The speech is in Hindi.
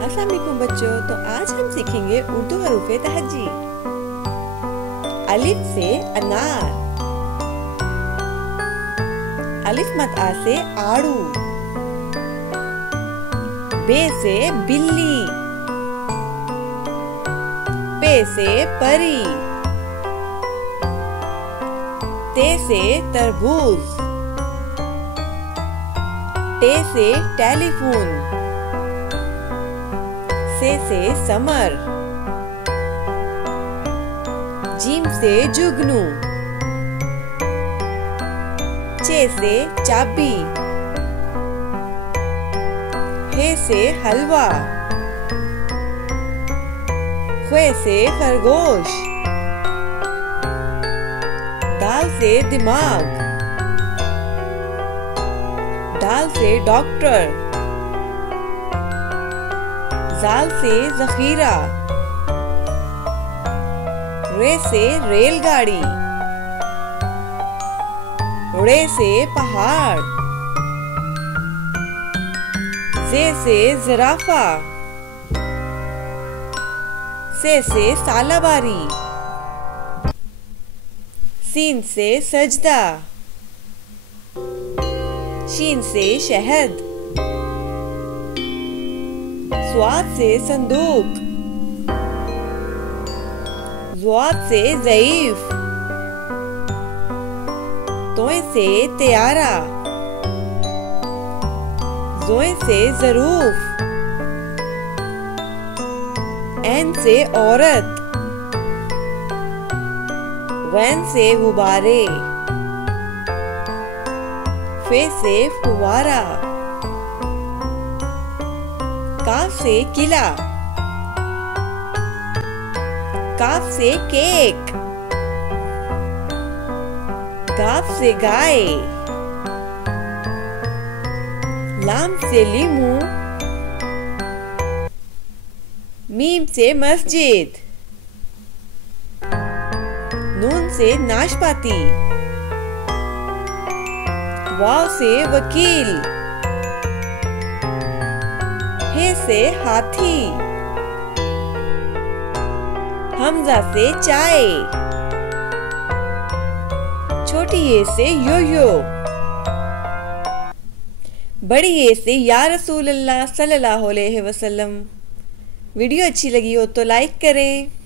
अस्सलाम वालेकुम बच्चों। तो आज हम सीखेंगे उर्दू हरूफ तहज्जी। अलिफ से अनार, अलिफ मद आ से आड़ू, बे से बिल्ली, पे से परी, ते से तरबूज, टे से टेलीफोन, से समर, जीम से जुगनू, चे से चाबी, हे से हलवा, ख्वे से खरगोश, दाल से दिमाग, दाल से डॉक्टर, जाल से जखीरा, रे से रेलगाड़ी, रे से पहाड़, जे से जिराफा, से सालाबारी, सीन से सजदा, शीन से शहद, स्वाद से संदूक, ज़्वाद से ज़ईफ, तोए से त्यारा, ज़ोए से ज़रूफ, ऐन से औरत, वैन से गुब्बारे, फे से फुवारा, काफ से किला, काफ से केक, गाफ से गाय, लाम से लीमू, मीम से मस्जिद, नून से नाशपाती, वाव से वकील, हे से हाथी, हमजा से चाय, छोटी ए से यो-यो, बड़ी ए से या रसूल अल्लाह सल्लल्लाहु अलैहि वसल्लम। वीडियो अच्छी लगी हो तो लाइक करें।